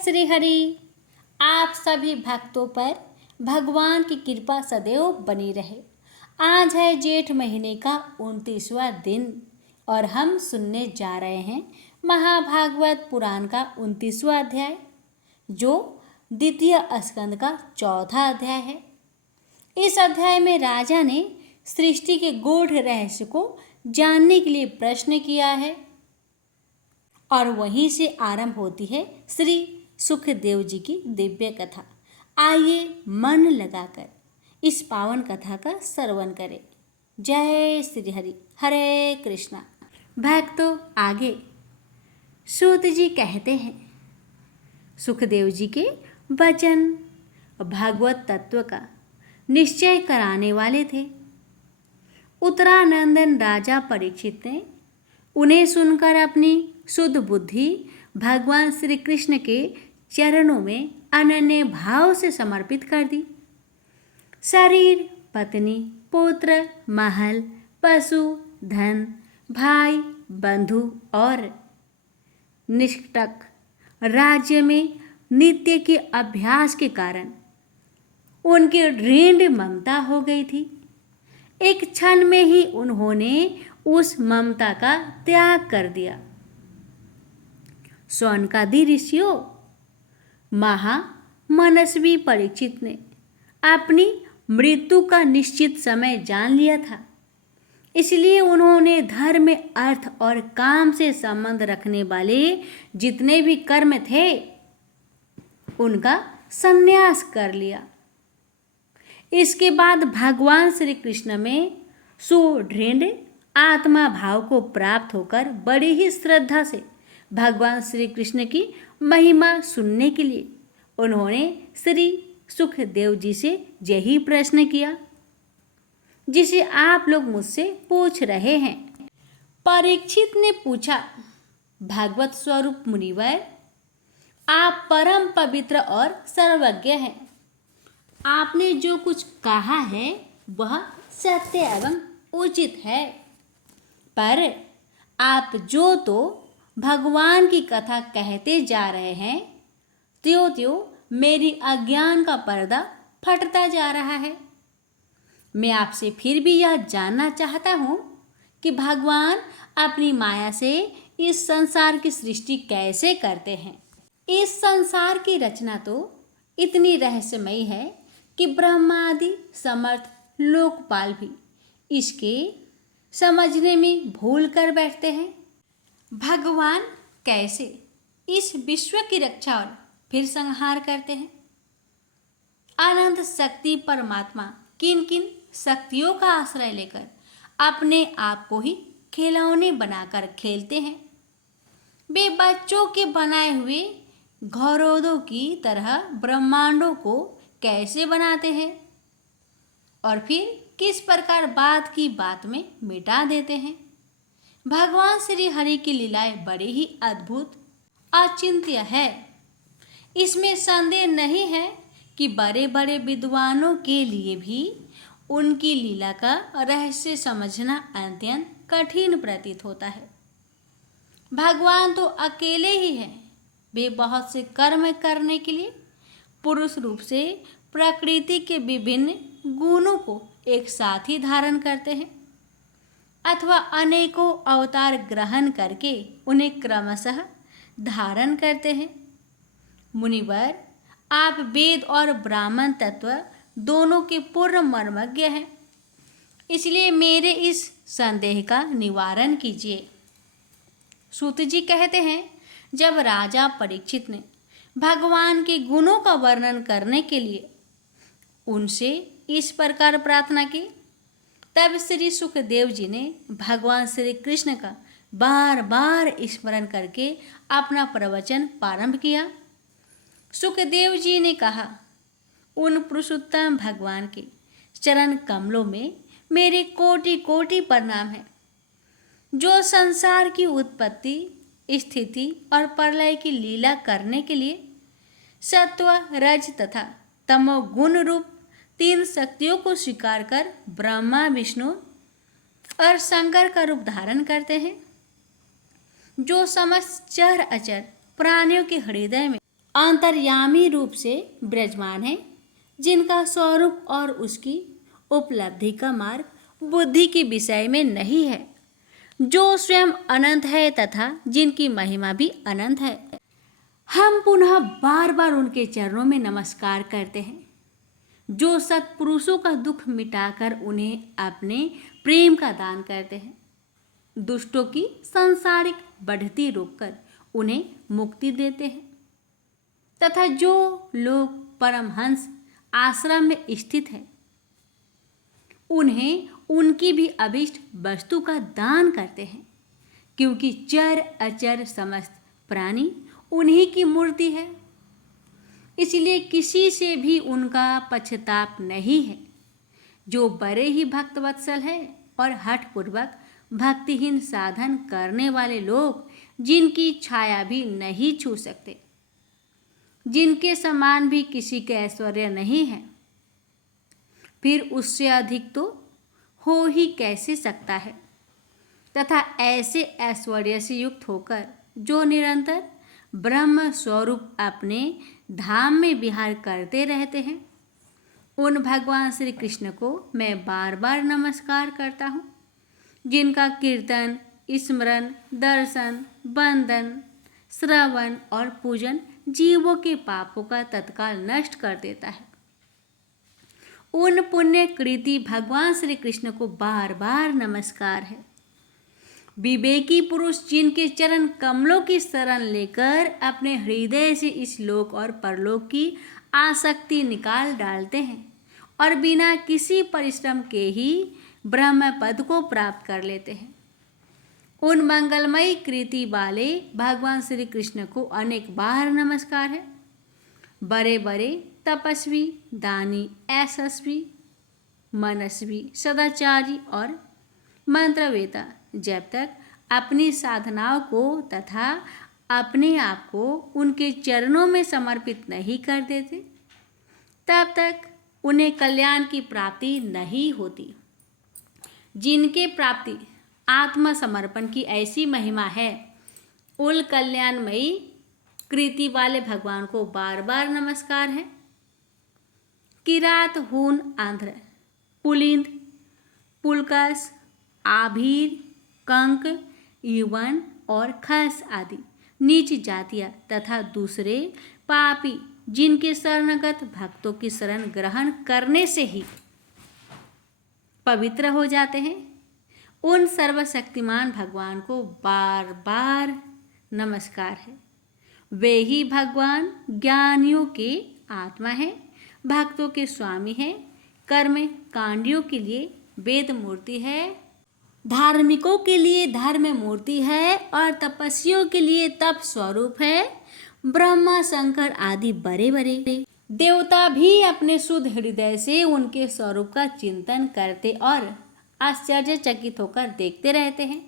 श्री हरि। आप सभी भक्तों पर भगवान की कृपा सदैव बनी रहे। आज है जेठ महीने का 29वां दिन और हम सुनने जा रहे हैं महाभागवत पुराण का 29वां अध्याय, जो द्वितीय स्कंद का चौथा अध्याय है। इस अध्याय में राजा ने सृष्टि के गूढ़ रहस्य को जानने के लिए प्रश्न किया है और वहीं से आरंभ होती है श्री सुखदेव जी की दिव्य कथा। आइए मन लगाकर इस पावन कथा का श्रवण करें। जय श्री हरि। हरे कृष्णा। भक्तों, आगे सूत जी कहते हैं, सुखदेव जी के वचन भागवत तत्व का निश्चय कराने वाले थे। उत्तरानंदन राजा परीक्षित ने उन्हें सुनकर अपनी शुद्ध बुद्धि भगवान श्री कृष्ण के चरणों में अनन्य भाव से समर्पित कर दी। शरीर, पत्नी, पुत्र, महल, पशु, धन, भाई, बंधु और निष्कटक राज्य में नित्य के अभ्यास के कारण उनकी दृढ़ ममता हो गई थी। एक क्षण में ही उन्होंने उस ममता का त्याग कर दिया। शौनकादि ऋषियों, महामनस्वी परीक्षित ने अपनी मृत्यु का निश्चित समय जान लिया था। इसलिए उन्होंने धर्म, अर्थ और काम से संबंध रखने वाले जितने भी कर्म थे उनका संन्यास कर लिया। इसके बाद भगवान श्री कृष्ण में सुदृढ़ आत्मा भाव को प्राप्त होकर बड़ी ही श्रद्धा से भगवान श्री कृष्ण की महिमा सुनने के लिए उन्होंने श्री सुखदेव जी से यही प्रश्न किया जिसे आप लोग मुझसे पूछ रहे हैं। परीक्षित ने पूछा, भागवत स्वरूप मुनिवर, आप परम पवित्र और सर्वज्ञ हैं। आपने जो कुछ कहा है वह सत्य एवं उचित है, पर आप जो तो भगवान की कथा कहते जा रहे हैं त्यों त्यों मेरी अज्ञान का पर्दा फटता जा रहा है। मैं आपसे फिर भी यह जानना चाहता हूँ कि भगवान अपनी माया से इस संसार की सृष्टि कैसे करते हैं। इस संसार की रचना तो इतनी रहस्यमयी है कि ब्रह्मादि समर्थ लोकपाल भी इसके समझने में भूल कर बैठते हैं। भगवान कैसे इस विश्व की रक्षा और फिर संहार करते हैं। अनंत शक्ति परमात्मा किन किन शक्तियों का आश्रय लेकर अपने आप को ही खिलौने बनाकर खेलते हैं। वे बच्चों के बनाए हुए घौरोदों की तरह ब्रह्मांडों को कैसे बनाते हैं और फिर किस प्रकार बात की बात में मिटा देते हैं। भगवान श्री हरि की लीलाएं बड़ी ही अद्भुत अचिंत्य है। इसमें संदेह नहीं है कि बड़े बड़े विद्वानों के लिए भी उनकी लीला का रहस्य समझना अत्यंत कठिन प्रतीत होता है। भगवान तो अकेले ही हैं। वे बहुत से कर्म करने के लिए पुरुष रूप से प्रकृति के विभिन्न गुणों को एक साथ ही धारण करते हैं अथवा अनेकों अवतार ग्रहण करके उन्हें क्रमशः धारण करते हैं। मुनिवर, आप वेद और ब्राह्मण तत्व दोनों के पूर्ण मर्मज्ञ हैं, इसलिए मेरे इस संदेह का निवारण कीजिए। सूत जी कहते हैं, जब राजा परीक्षित ने भगवान के गुणों का वर्णन करने के लिए उनसे इस प्रकार प्रार्थना की, तब श्री सुखदेव जी ने भगवान श्री कृष्ण का बार बार स्मरण करके अपना प्रवचन प्रारंभ किया। सुखदेव जी ने कहा, उन पुरुषोत्तम भगवान के चरण कमलों में मेरे कोटि कोटि प्रणाम है, जो संसार की उत्पत्ति, स्थिति और प्रलय की लीला करने के लिए सत्व, रज तथा तमो गुण रूप 3 शक्तियों को स्वीकार कर ब्रह्मा, विष्णु और शंकर का रूप धारण करते हैं, जो समस्त चर अचर प्राणियों के हृदय में अंतर्यामी रूप से विराजमान है, जिनका स्वरूप और उसकी उपलब्धि का मार्ग बुद्धि के विषय में नहीं है, जो स्वयं अनंत है तथा जिनकी महिमा भी अनंत है। हम पुनः बार बार उनके चरणों में नमस्कार करते हैं, जो सत्पुरुषों का दुख मिटाकर उन्हें अपने प्रेम का दान करते हैं, दुष्टों की सांसारिक बढ़ती रोककर उन्हें मुक्ति देते हैं, तथा जो लोग परमहंस आश्रम में स्थित हैं, उन्हें उनकी भी अभीष्ट वस्तु का दान करते हैं, क्योंकि चर अचर समस्त प्राणी उन्हीं की मूर्ति है। इसलिए किसी से भी उनका पश्चाताप नहीं है। जो बड़े ही भक्तवत्सल है और हठपूर्वक भक्तिहीन साधन करने वाले लोग, जिनकी छाया भी नहीं छू सकते, जिनके समान भी किसी के ऐश्वर्य नहीं है, फिर उससे अधिक तो हो ही कैसे सकता है। तथा ऐसे ऐश्वर्य से युक्त होकर जो निरंतर ब्रह्म स्वरूप अपने धाम में विहार करते रहते हैं, उन भगवान श्री कृष्ण को मैं बार बार नमस्कार करता हूँ, जिनका कीर्तन, स्मरण, दर्शन, वंदन, श्रवण और पूजन जीवों के पापों का तत्काल नष्ट कर देता है। उन पुण्य कृति भगवान श्री कृष्ण को बार बार नमस्कार है। विवेकी पुरुष जिनके चरण कमलों की शरण लेकर अपने हृदय से इस लोक और परलोक की आसक्ति निकाल डालते हैं और बिना किसी परिश्रम के ही ब्रह्म पद को प्राप्त कर लेते हैं, उन मंगलमयी कृति वाले भगवान श्री कृष्ण को अनेक बार नमस्कार है। बड़े बड़े तपस्वी, दानी, यशस्वी, मनस्वी, सदाचारी और मंत्रवेता जब तक अपनी साधनाओं को तथा अपने आप को उनके चरणों में समर्पित नहीं कर देते, तब तक उन्हें कल्याण की प्राप्ति नहीं होती। जिनके प्राप्ति आत्मसमर्पण की ऐसी महिमा है, उन कल्याणमयी कृति वाले भगवान को बार बार नमस्कार है। किरात, हून, आंध्र, पुलिंद, पुलकस, आभीर, कंक, युवन और खस आदि नीच जातियाँ तथा दूसरे पापी, जिनके शरणगत भक्तों की शरण ग्रहण करने से ही पवित्र हो जाते हैं, उन सर्वशक्तिमान भगवान को बार बार नमस्कार है। वे ही भगवान ज्ञानियों के आत्मा है, भक्तों के स्वामी है, कर्म कांडियों के लिए वेद मूर्ति है, धार्मिकों के लिए धर्म मूर्ति है और तपस्वियों के लिए तप स्वरूप है। ब्रह्मा, शंकर आदि बड़े बड़े देवता भी अपने शुद्ध हृदय से उनके स्वरूप का चिंतन करते और आश्चर्यचकित होकर देखते रहते हैं।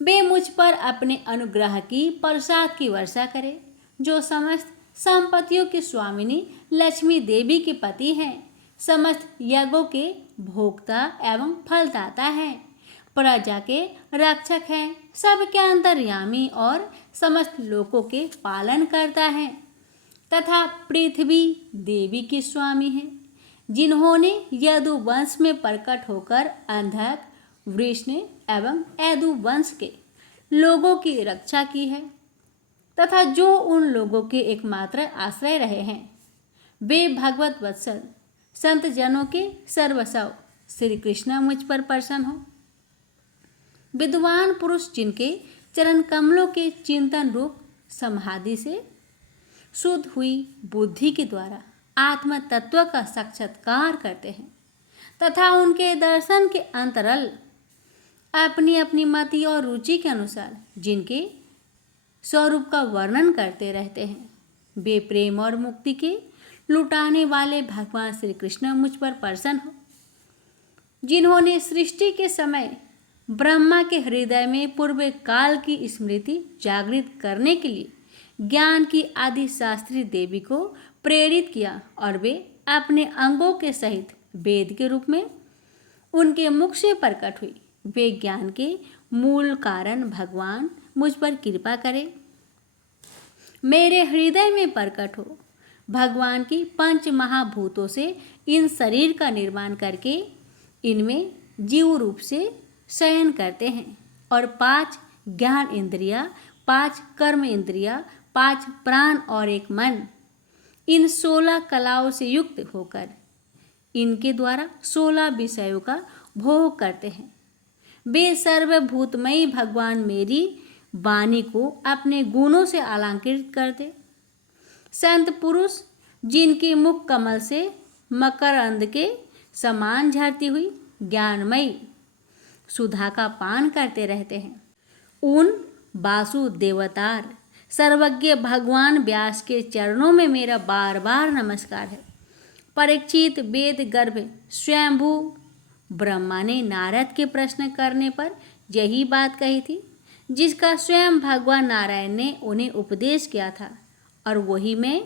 वे मुझ पर अपने अनुग्रह की प्रसाद की वर्षा करें, जो समस्त संपत्तियों की स्वामिनी लक्ष्मी देवी के पति हैं, समस्त यज्ञों के भोक्ता एवं फलदाता हैं, प्रजा के रक्षक हैं, सबके अंतर्यामी और समस्त लोकों के पालन करता है, तथा पृथ्वी देवी की स्वामी है, जिन्होंने यदु वंश में प्रकट होकर अंधक, वृष्ण एवं यदु वंश के लोगों की रक्षा की है, तथा जो उन लोगों के एकमात्र आश्रय रहे हैं। वे भगवत वत्सल संत जनों के सर्वस्व श्री कृष्ण मुझ पर प्रसन्न हो। विद्वान पुरुष जिनके चरण कमलों के चिंतन रूप समाधि से शुद्ध हुई बुद्धि के द्वारा आत्म तत्व का साक्षात्कार करते हैं, तथा उनके दर्शन के अंतरल अपनी अपनी मति और रुचि के अनुसार जिनके स्वरूप का वर्णन करते रहते हैं, वे प्रेम और मुक्ति के लुटाने वाले भगवान श्री कृष्ण मुझ पर प्रसन्न हो। जिन्होंने सृष्टि के समय ब्रह्मा के हृदय में पूर्व काल की स्मृति जागृत करने के लिए ज्ञान की आदि शास्त्री देवी को प्रेरित किया और वे अपने अंगों के सहित वेद के रूप में उनके मुख से प्रकट हुई। वे ज्ञान के मूल कारण भगवान मुझ पर कृपा करें। मेरे हृदय में प्रकट हो। भगवान की पंच महाभूतों से इन शरीर का निर्माण करके इनमें जीव रूप से शयन करते हैं और 5 ज्ञान इंद्रिया, 5 कर्म इंद्रिया, 5 प्राण और 1 मन, इन 16 कलाओं से युक्त होकर इनके द्वारा 16 विषयों का भोग करते हैं। वे सर्वभूतमयी भगवान मेरी वाणी को अपने गुणों से अलंकृत कर दे। संत पुरुष जिनकी मुख कमल से मकरंद के समान झरती हुई ज्ञानमयी सुधा का पान करते रहते हैं, उन वासुदेवतार सर्वज्ञ भगवान व्यास के चरणों में मेरा बार बार नमस्कार है। परीक्षित, वेद गर्भ स्वयंभू ब्रह्मा ने नारद के प्रश्न करने पर यही बात कही थी जिसका स्वयं भगवान नारायण ने उन्हें उपदेश किया था, और वही मैं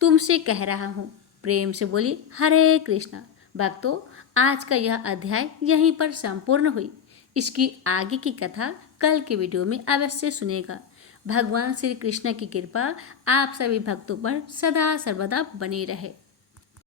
तुमसे कह रहा हूँ। प्रेम से बोली हरे कृष्णा। भक्तों, आज का यह अध्याय यहीं पर संपूर्ण हुई। इसकी आगे की कथा कल के वीडियो में अवश्य सुनेगा। भगवान श्री कृष्ण की कृपा आप सभी भक्तों पर सदा सर्वदा बनी रहे।